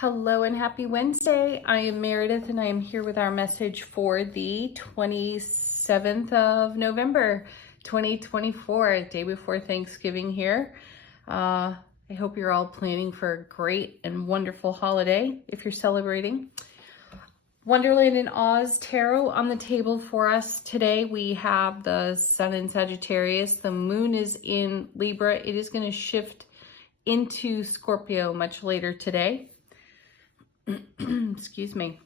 Hello and happy Wednesday. I am Meredith and I am here with our message for the 27th of November, 2024, day before Thanksgiving here. I hope you're all planning for a great and wonderful holiday if you're celebrating. Wonderland and Oz Tarot on the table for us today. We have the Sun in Sagittarius. The Moon is in Libra. It is going to shift into Scorpio much later today. Excuse me.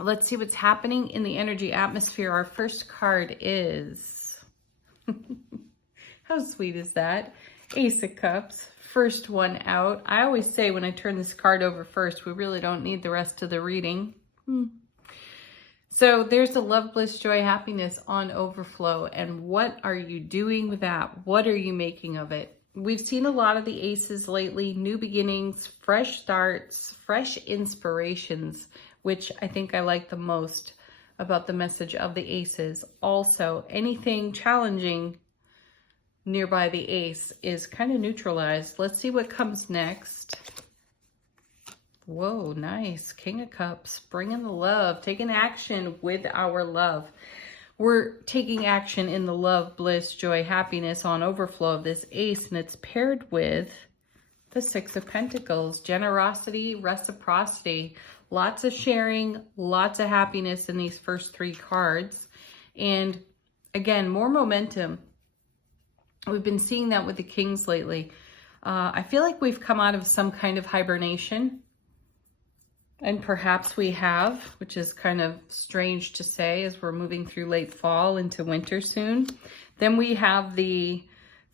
Let's see what's happening in the energy atmosphere. Our first card is, how sweet is that? Ace of Cups, first one out. I always say when I turn this card over first, we really don't need the rest of the reading. So there's the love, bliss, joy, happiness on overflow. And what are you doing with that? What are you making of it? We've seen a lot of the aces lately, new beginnings, fresh starts, fresh inspirations, which I think I like the most about the message of the aces. Also, anything challenging nearby the ace is kind of neutralized. Let's see what comes next. Whoa, nice. King of Cups, bringing the love, taking action with our love. We're taking action in the love, bliss, joy, happiness on overflow of this ace, and it's paired with the Six of Pentacles, generosity, reciprocity, lots of sharing, lots of happiness in these first three cards. And again, more momentum. We've been seeing that with the Kings lately. I feel like we've come out of some kind of hibernation. And perhaps we have, which is kind of strange to say as we're moving through late fall into winter soon. Then we have the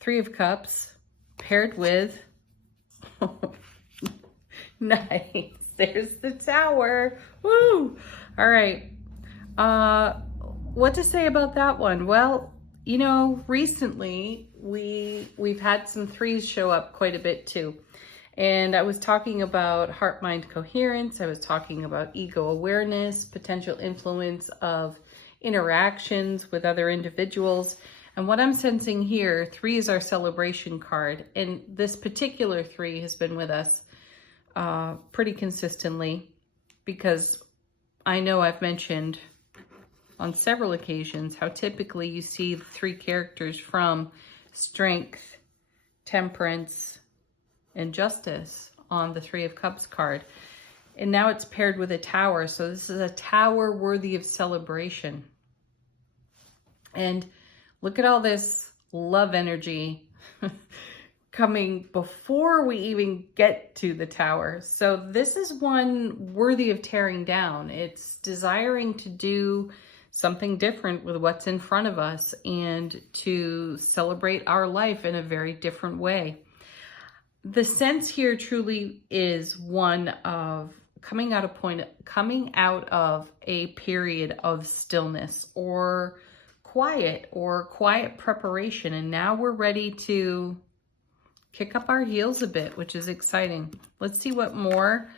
Three of Cups paired with, nice, there's the Tower. Woo! All right. What to say about that one? Well, you know, recently we've had some threes show up quite a bit too. And I was talking about heart-mind coherence. I was talking about ego awareness, potential influence of interactions with other individuals. And what I'm sensing here, three is our celebration card. And this particular three has been with us pretty consistently because I know I've mentioned on several occasions how typically you see the three characters from Strength, Temperance, and Justice on the Three of Cups card. And now it's paired with a Tower. So this is a Tower worthy of celebration. And look at all this love energy coming before we even get to the Tower. So this is one worthy of tearing down. It's desiring to do something different with what's in front of us and to celebrate our life in a very different way. The sense here truly is one of coming out of a period of stillness or quiet preparation. And now we're ready to kick up our heels a bit, which is exciting. Let's see what more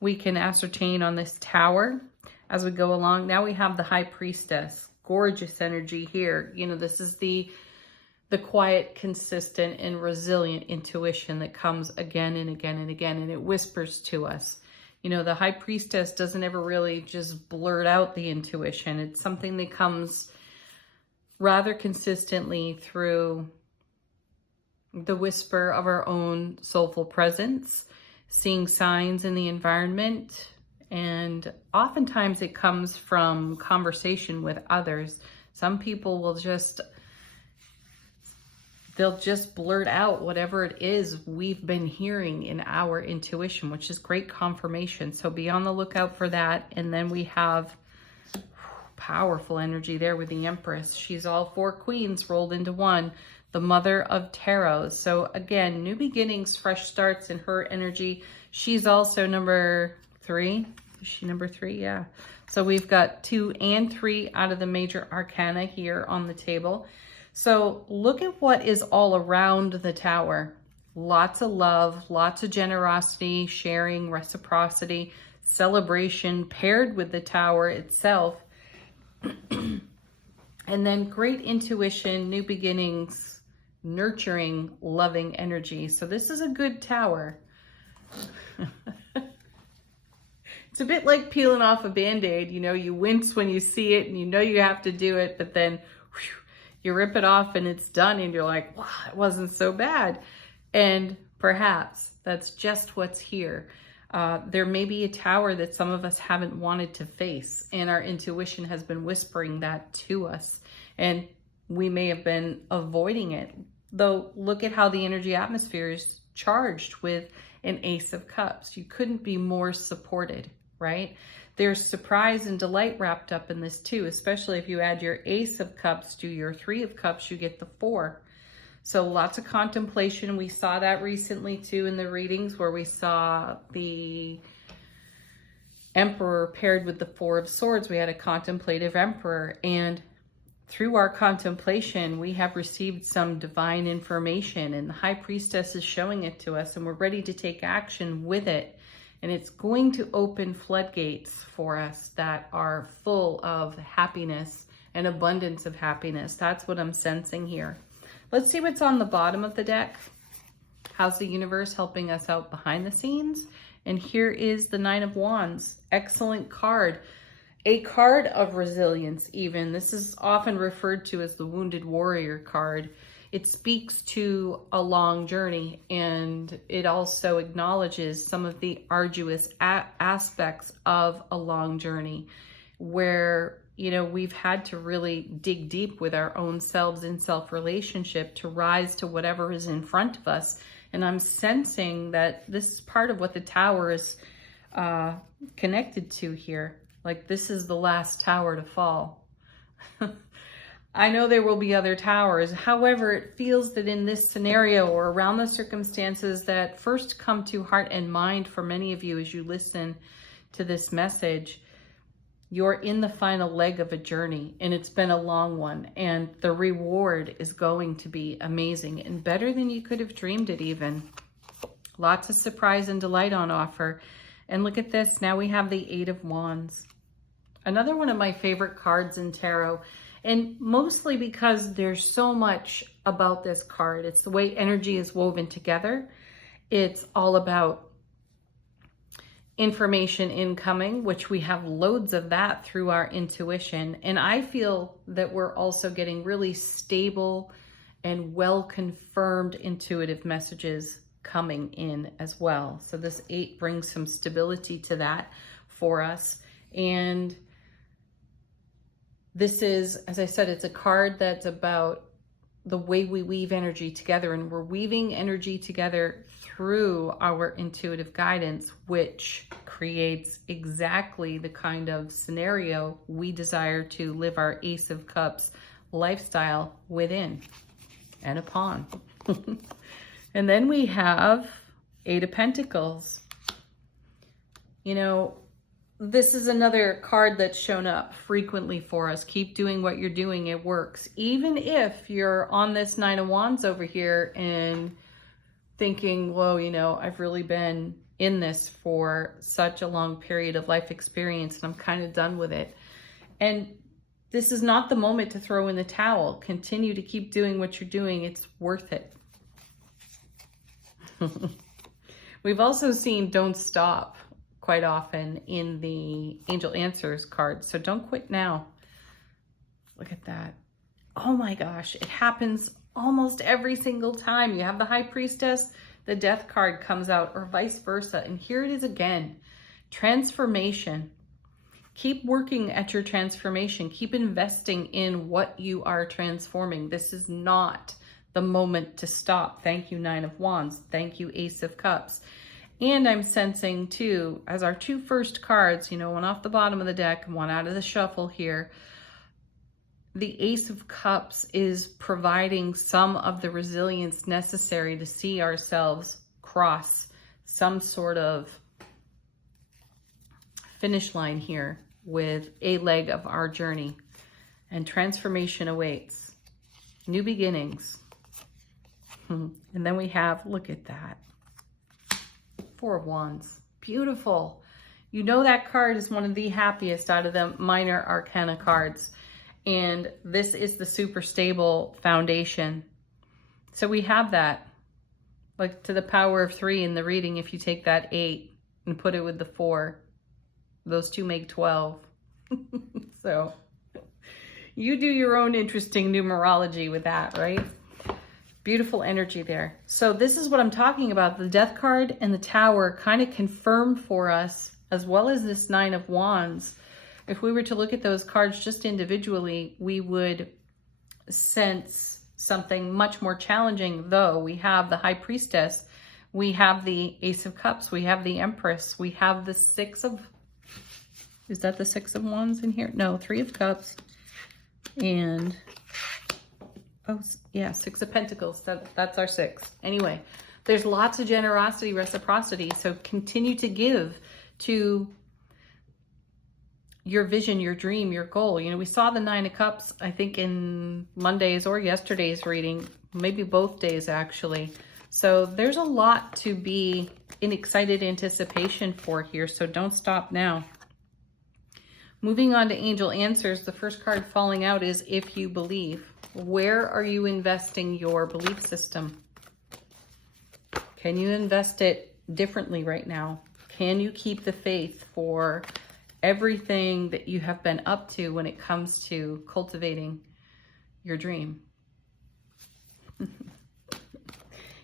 we can ascertain on this Tower as we go along. Now we have the High Priestess, gorgeous energy here. You know, this is the quiet, consistent, and resilient intuition that comes again and again and again, and it whispers to us. You know, the High Priestess doesn't ever really just blurt out the intuition. It's something that comes rather consistently through the whisper of our own soulful presence, seeing signs in the environment, and oftentimes it comes from conversation with others. Some people will they'll just blurt out whatever it is we've been hearing in our intuition, which is great confirmation. So be on the lookout for that. And then we have powerful energy there with the Empress. She's all four queens rolled into one, the Mother of Tarot. So again, new beginnings, fresh starts in her energy. She's also number 3. Is she number 3? Yeah. So we've got 2 and 3 out of the major arcana here on the table. So look at what is all around the Tower. Lots of love, lots of generosity, sharing, reciprocity, celebration paired with the Tower itself. And then great intuition, new beginnings, nurturing, loving energy. So this is a good Tower. It's a bit like peeling off a Band-Aid. You know, you wince when you see it and you know you have to do it, but then whew, you rip it off and it's done and you're like, wow, it wasn't so bad. And perhaps that's just what's here. There may be a tower that some of us haven't wanted to face, and our intuition has been whispering that to us, and we may have been avoiding it. Though, look at how the energy atmosphere is charged with an Ace of Cups. You couldn't be more supported, right? There's surprise and delight wrapped up in this too, especially if you add your Ace of Cups to your Three of Cups, you get the 4. So lots of contemplation. We saw that recently too in the readings where we saw the Emperor paired with the 4 of Swords. We had a contemplative Emperor, and through our contemplation, we have received some divine information, and the High Priestess is showing it to us, and we're ready to take action with it. And it's going to open floodgates for us that are full of happiness and abundance of happiness. That's what I'm sensing here. Let's see what's on the bottom of the deck. How's the universe helping us out behind the scenes? And here is the 9 of Wands. Excellent card. A card of resilience even. This is often referred to as the Wounded Warrior card. It speaks to a long journey, and it also acknowledges some of the arduous aspects of a long journey where, you know, we've had to really dig deep with our own selves in self-relationship to rise to whatever is in front of us. And I'm sensing that this is part of what the tower is connected to here. Like, this is the last tower to fall. I know there will be other towers. However, it feels that in this scenario or around the circumstances that first come to heart and mind for many of you as you listen to this message, you're in the final leg of a journey, and it's been a long one, and the reward is going to be amazing and better than you could have dreamed it even. Lots of surprise and delight on offer. And look at this, now we have the 8 of Wands. Another one of my favorite cards in tarot, and mostly because there's so much about this card. It's the way energy is woven together. It's all about information incoming, which we have loads of that through our intuition. And I feel that we're also getting really stable and well-confirmed intuitive messages coming in as well. So this 8 brings some stability to that for us. And this is, as I said, it's a card that's about the way we weave energy together, and we're weaving energy together through our intuitive guidance, which creates exactly the kind of scenario we desire to live our Ace of Cups lifestyle within and upon. And then we have 8 of Pentacles. You know, this is another card that's shown up frequently for us. Keep doing what you're doing. It works. Even if you're on this 9 of Wands over here and thinking, whoa, you know, I've really been in this for such a long period of life experience and I'm kind of done with it. And this is not the moment to throw in the towel. Continue to keep doing what you're doing. It's worth it. We've also seen don't stop quite often in the Angel Answers card. So don't quit now. Look at that. Oh my gosh, it happens almost every single time. You have the High Priestess, the Death card comes out, or vice versa. And here it is again. Transformation. Keep working at your transformation. Keep investing in what you are transforming. This is not the moment to stop. Thank you, 9 of Wands. Thank you, Ace of Cups. And I'm sensing too, as our 2 first cards, you know, one off the bottom of the deck and one out of the shuffle here, the Ace of Cups is providing some of the resilience necessary to see ourselves cross some sort of finish line here with a leg of our journey. And transformation awaits. New beginnings. And then we have, look at that. 4 of Wands. Beautiful. You know that card is one of the happiest out of the minor arcana cards. And this is the super stable foundation. So we have that. Like to the power of 3 in the reading, if you take that 8 and put it with the 4. Those two make 12. So you do your own interesting numerology with that, right? Beautiful energy there. So this is what I'm talking about. The Death card and the Tower kind of confirm for us, as well as this Nine of Wands. If we were to look at those cards just individually, we would sense something much more challenging, though. We have the High Priestess, we have the Ace of Cups, we have the Empress, we have the Six of... Is that the Six of Wands in here? No, Three of Cups. And, oh, yeah, Six of Pentacles. That's our six. Anyway, there's lots of generosity, reciprocity. So continue to give to your vision, your dream, your goal. You know, we saw the Nine of Cups, I think, in Monday's or yesterday's reading, maybe both days, actually. So there's a lot to be in excited anticipation for here. So don't stop now. Moving on to angel answers, the first card falling out is if you believe. Where are you investing your belief system? Can you invest it differently right now? Can you keep the faith for everything that you have been up to when it comes to cultivating your dream?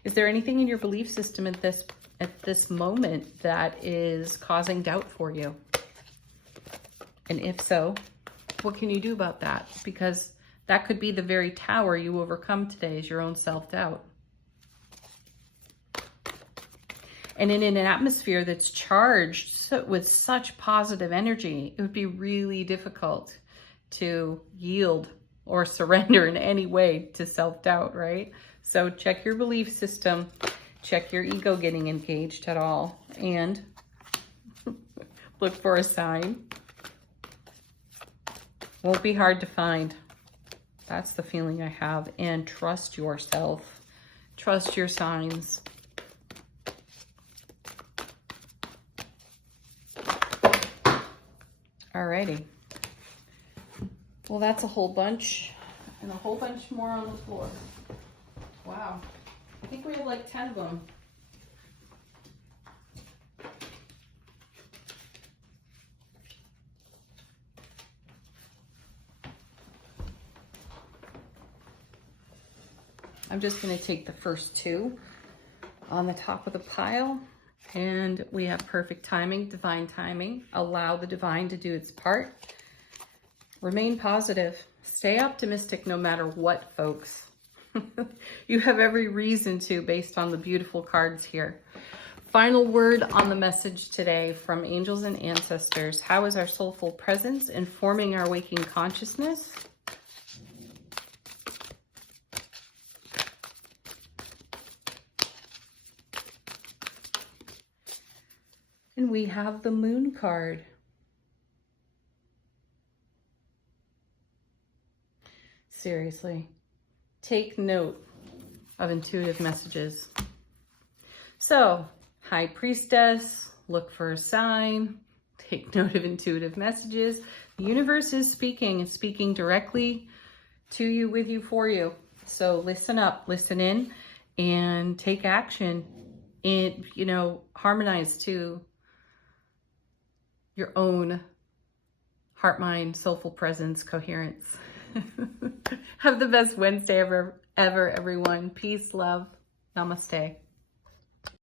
Is there anything in your belief system at this moment that is causing doubt for you? And if so, what can you do about that? Because that could be the very tower you overcome today, is your own self-doubt. And in an atmosphere that's charged with such positive energy, it would be really difficult to yield or surrender in any way to self-doubt, right? So check your belief system, check your ego getting engaged at all, and look for a sign. Won't be hard to find. That's the feeling I have. And trust yourself. Trust your signs. Alrighty. Well, that's a whole bunch. And a whole bunch more on the floor. Wow. I think we have like 10 of them. I'm just going to take the first two on the top of the pile, and we have perfect timing, divine timing. Allow the divine to do its part. Remain positive. Stay optimistic no matter what, folks. You have every reason to, based on the beautiful cards here. Final word on the message today from angels and ancestors. How is our soulful presence informing our waking consciousness? And we have the Moon card. Seriously, take note of intuitive messages. So, High Priestess, look for a sign, take note of intuitive messages. The universe is speaking and speaking directly to you, with you, for you. So listen up, listen in, and take action. And, harmonize to your own heart, mind, soulful presence, coherence. Have the best Wednesday ever, everyone. Peace, love. Namaste.